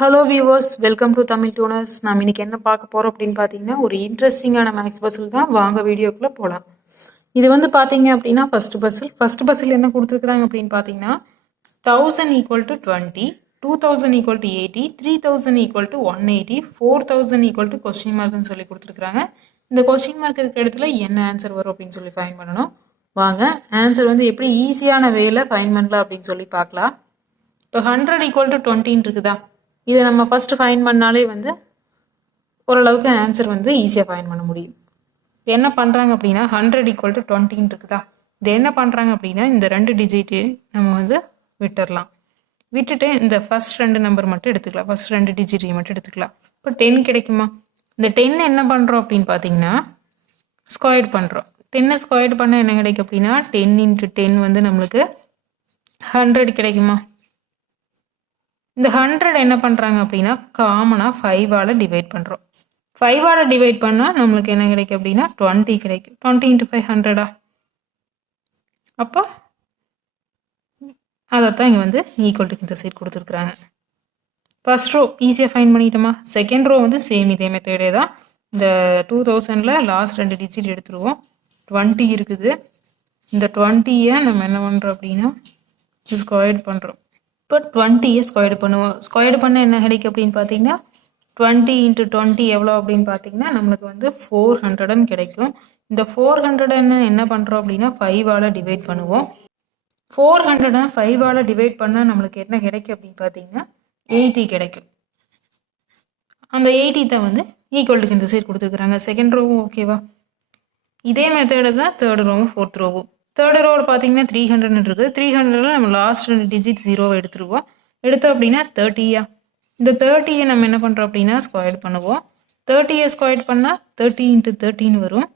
Hello viewers, welcome to Tamil tooners. நாம் இன்னைக்கு என்ன பார்க்க போகிறோம் அப்படின்னு பார்த்தீங்கன்னா, ஒரு இன்ட்ரெஸ்டிங்கான மேக்ஸ் பசில் தான். வாங்க வீடியோக்குள்ளே போகலாம். இது வந்து பார்த்தீங்க அப்படின்னா ஃபர்ஸ்ட் பசில் என்ன கொடுத்துருக்குறாங்க அப்படின்னு பார்த்தீங்கன்னா, 1000 equal to 20, 2000 equal to 80, 3000 equal to 180, 4000 equal to question மார்க்னு சொல்லி கொடுத்துருக்குறாங்க. இந்த கொஸ்டின் மார்க் இருக்கிற இடத்துல என்ன ஆன்சர் வரும் அப்படின்னு சொல்லி ஃபைன் பண்ணணும். வாங்க ஆன்சர் வந்து எப்படி ஈஸியான வேல ஃபைன் பண்ணலாம் அப்படின்னு சொல்லி பார்க்கலாம். இப்போ 100 ஈக்குவல் டு 20 இருக்குதா, இதை நம்ம ஃபஸ்ட்டு ஃபைன் பண்ணாலே வந்து ஓரளவுக்கு ஆன்சர் வந்து ஈஸியாக ஃபைன் பண்ண முடியும். இது என்ன பண்ணுறாங்க அப்படின்னா 100 ஈக்குவல் டு 20 இருக்குதா, இது என்ன பண்ணுறாங்க அப்படின்னா இந்த 2 டிஜிட்டு நம்ம வந்து விட்டுடலாம். விட்டுட்டு இந்த ஃபர்ஸ்ட் 2 நம்பர் மட்டும் எடுத்துக்கலாம், ஃபர்ஸ்ட் 2 டிஜிட்டையும் மட்டும் எடுத்துக்கலாம். இப்போ 10 கிடைக்குமா? இந்த 10 என்ன பண்ணுறோம் அப்படின்னு பார்த்தீங்கன்னா ஸ்கொயர்ட் பண்ணுறோம். 10 ஸ்கொயர்ட் பண்ணால் என்ன கிடைக்கும் அப்படின்னா 10 × 10 வந்து நம்மளுக்கு 100 கிடைக்குமா? இந்த 100 என்ன பண்ணுறாங்க அப்படின்னா காமனாக 5ஆல் டிவைட் பண்ணுறோம். 5ஆல் டிவைட் பண்ணால் நம்மளுக்கு என்ன கிடைக்கும் அப்படின்னா 20 கிடைக்கும். 20 × 5 100ஆ? அப்போ அதைத்தான் இங்கே வந்து ஈக்குவல் டு இந்த சைட் கொடுத்துருக்குறாங்க. ஃபர்ஸ்ட் ரோ ஈஸியாக ஃபைன் பண்ணிட்டோமா? செகண்ட் ரோ வந்து சேம் இதே மெத்தடே தான். இந்த 2000ல் லாஸ்ட் 2 டிஜிட் எடுத்துருவோம். 20 இருக்குது. இந்த 20யை நம்ம என்ன பண்ணுறோம் அப்படின்னா ஸ்கொயர்ட் பண்ணுறோம். இப்போ 20யை ஸ்கொயர்டு பண்ணுவோம். ஸ்கொயர்டு பண்ண என்ன கிடைக்கும் அப்படின்னு பார்த்தீங்கன்னா 20 × 20 எவ்வளோ அப்படின்னு பார்த்தீங்கன்னா நம்மளுக்கு வந்து 400 கிடைக்கும். இந்த 400 என்ன பண்ணுறோம் அப்படின்னா 5ஆல் டிவைட் பண்ணுவோம். 400 5ஆல் டிவைட் பண்ணால் நம்மளுக்கு என்ன கிடைக்கும் அப்படின்னு பார்த்தீங்கன்னா 80 கிடைக்கும். அந்த 80 தான் வந்து ஈக்குவல் டு இந்த சைட் கொடுத்துருக்குறாங்க. செகண்ட் ரோவும் ஓகேவா? இதே மெத்தடு தான் தேர்ட் ரோவும் ஃபோர்த் ரோவும். தேர்ட் ரோவில் பார்த்தீங்கன்னா 300 இருக்குது. 300ல் நம்ம லாஸ்ட் 2 டிஜிட் 0 எடுத்துருவோம். எடுத்தோம் அப்படின்னா 30யா? இந்த 30யை நம்ம என்ன பண்ணுறோம் அப்படின்னா ஸ்கொயர்ட் பண்ணுவோம். 30யை ஸ்கொயர்ட் பண்ணால் 30 × 13 வரும்.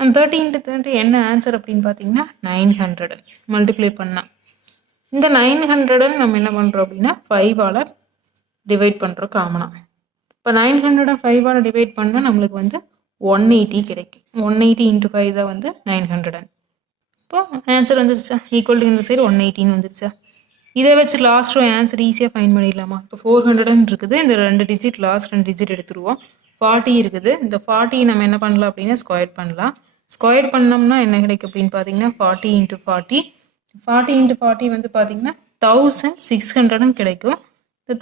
அந்த 30 × 30 என்ன ஆன்சர் அப்படின்னு பார்த்தீங்கன்னா 900 மல்டிப்ளை பண்ணால். இந்த 900 நம்ம என்ன பண்ணுறோம் அப்படின்னா 5ஆல் டிவைட் பண்ணுறோம் காமனாக. இப்போ 900 5ஆல் டிவைட் பண்ணால் நம்மளுக்கு வந்து 180 கிடைக்கும். 180 × 5 தான் வந்து 900. இப்போ ஆன்சர் வந்துருச்சா? ஈக்குவல் டு இந்த சைடு 180 வந்துருச்சா? இதை வச்சு லாஸ்ட் ரோ ஆன்சர் ஈஸியாக ஃபைன் பண்ணிடலாமா? இப்போ 400 இருக்குது. இந்த 2 டிஜிட் லாஸ்ட் 2 டிஜிட் எடுத்துருவோம். 40 இருக்குது. இந்த 40 நம்ம என்ன பண்ணலாம் அப்படின்னா ஸ்கொயர் பண்ணலாம். ஸ்கொயர் பண்ணோம்னா என்ன கிடைக்கும் அப்படின்னு பார்த்தீங்கன்னா 40 × 40, 40 × 40 வந்து பார்த்தீங்கன்னா 1600 கிடைக்கும். இந்த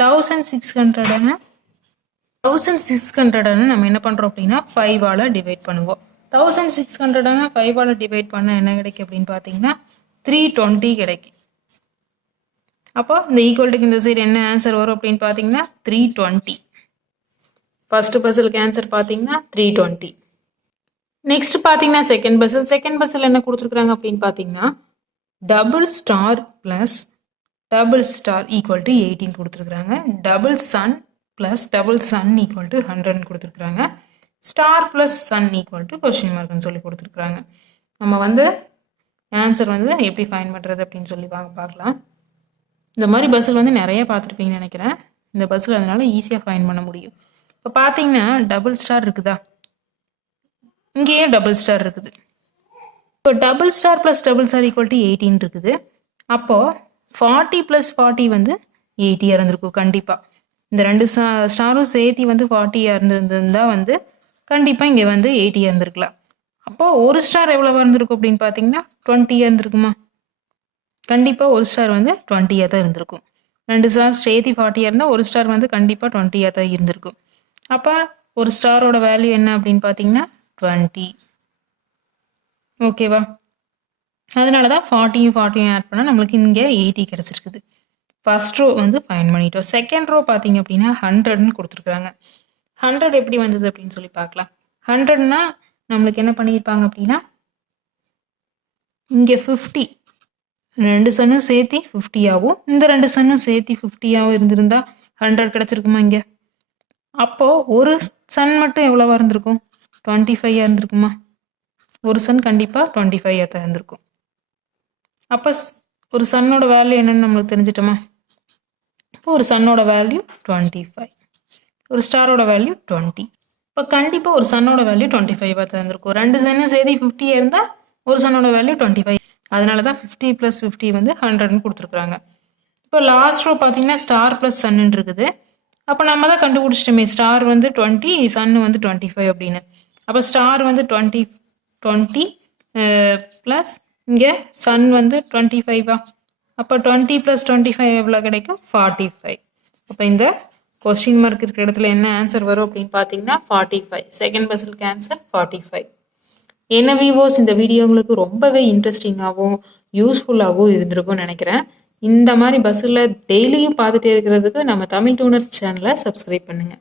1600 நம்ம என்ன பண்ணுறோம் அப்படின்னா 5ஆல் டிவைட் பண்ணுவோம். 1600 5ஆல் டிவைட் பண்ண என்ன கிடைக்கும் அப்படின்னு பார்த்தீங்கன்னா 320 கிடைக்கும். அப்போ இந்த ஈக்குவல் டு இந்த சைடு என்ன ஆன்சர் வரும் அப்படின்னு பார்த்தீங்கன்னா 320. ஃபர்ஸ்ட் பசிலுக்கு ஆன்சர் பார்த்தீங்கன்னா 320. நெக்ஸ்ட் பார்த்தீங்கன்னா செகண்ட் பசில் என்ன கொடுத்துருக்குறாங்க அப்படின்னு பார்த்தீங்கன்னா double star plus double star equal to 18 கொடுத்துருக்குறாங்க. Double sun plus double sun equal to 100 கொடுத்துருக்குறாங்க. Star plus sun equal to question மார்க்னு சொல்லி கொடுத்துருக்குறாங்க. நம்ம வந்து ஆன்சர் வந்து எப்படி ஃபைன் பண்ணுறது அப்படின்னு சொல்லி பார்க்கலாம். இந்த மாதிரி பஸ்ஸில் வந்து நிறைய பார்த்துருப்பீங்கன்னு நினைக்கிறேன். இந்த பஸ்ஸில் அதனால ஈஸியாக ஃபைன் பண்ண முடியும். இப்போ பார்த்தீங்கன்னா டபுள் ஸ்டார் இருக்குதா, இங்கேயே டபுள் ஸ்டார் இருக்குது. இப்போ double star plus double star equal to 18 இருக்குது. அப்போது 40 + 40 வந்து 80 இருந்திருக்கும் கண்டிப்பாக. இந்த 2 ஸ்டாரும் சேர்த்தி வந்து 40 இருந்திருந்தா வந்து கண்டிப்பாக இங்கே வந்து 80 இருந்திருக்கலாம். அப்போது ஒரு ஸ்டார் எவ்வளோ இருந்திருக்கும் அப்படின்னு பார்த்தீங்கன்னா 20 இருந்திருக்குமா? கண்டிப்பாக ஒரு ஸ்டார் வந்து 20 தான் இருந்திருக்கும். 2 ஸ்டார் சேர்த்தி 40 இருந்தால் ஒரு ஸ்டார் வந்து கண்டிப்பாக 20 தான் இருந்திருக்கும். அப்போ ஒரு ஸ்டாரோட வேல்யூ என்ன அப்படின்னு பார்த்தீங்கன்னா 20. ஓகேவா? அதனால தான் 40யும் 40யும் ஆட் பண்ணால் நம்மளுக்கு இங்கே 80 கிடச்சிருக்குது. ஃபர்ஸ்ட் ரோ வந்து ஃபைன் பண்ணிட்டோம். செகண்ட் ரோ பார்த்தீங்க அப்படின்னா 100ன்னு கொடுத்துருக்குறாங்க. 100 எப்படி வந்தது அப்படின்னு சொல்லி பார்க்கலாம். 100னா நம்மளுக்கு என்ன பண்ணியிருப்பாங்க அப்படின்னா இங்கே 50, 2 சன்னும் சேர்த்தி 50 ஆகும். இந்த 2 சன்னும் சேர்த்தி 50 இருந்திருந்தா 100 கிடச்சிருக்குமா இங்கே? அப்போது ஒரு சன் மட்டும் எவ்வளோவா இருந்திருக்கும்? 25 இருந்திருக்குமா? ஒரு சன் கண்டிப்பாக 25 தான் இருந்திருக்கும். அப்போ ஒரு சன்னோட வேல்யூ என்னன்னு நம்மளுக்கு தெரிஞ்சிட்டோமா? இப்போ ஒரு சன்னோட வேல்யூ 25, ஒரு ஸ்டாரோட வேல்யூ 20. இப்போ கண்டிப்பாக ஒரு சன்னோட வேல்யூ 25 தான் இருந்திருக்கும். 2 சன்னும் சேர்த்தி 50 இருந்தால் ஒரு சன்னோட வேல்யூ 25. அதனால தான் 50 + 50 வந்து 100ன்னு கொடுத்துருக்குறாங்க. இப்போ லாஸ்ட் ரோ பார்த்தீங்கன்னா ஸ்டார் ப்ளஸ் சன்னு இருக்குது. அப்போ நம்ம தான் கண்டுபிடிச்சிட்டோமே ஸ்டார் வந்து 20 சன்னு வந்து 25 அப்படின்னு. அப்போ ஸ்டார் வந்து 20 ப்ளஸ் இங்கே சன் வந்து 25. அப்போ 20 + 25 எவ்வளோ கிடைக்கும்? 45. அப்போ இந்த கொஸ்டின் மார்க் இருக்கிற இடத்துல என்ன ஆன்சர் வரும் அப்படின்னு பார்த்தீங்கன்னா 45. செகண்ட் பஸ்ஸுக்கு ஆன்சர் 45. என்ன வியூவர்ஸ், இந்த வீடியோ உங்களுக்கு ரொம்பவே இன்ட்ரெஸ்டிங்காகவும் யூஸ்ஃபுல்லாகவும் இருந்திருக்கும்னு நினைக்கிறேன். இந்த மாதிரி பஸ்ஸில் டெய்லியும் பார்த்துட்டே இருக்கிறதுக்கு நம்ம தமிழ் டியூனர்ஸ் சேனலை சப்ஸ்கிரைப் பண்ணுங்கள்.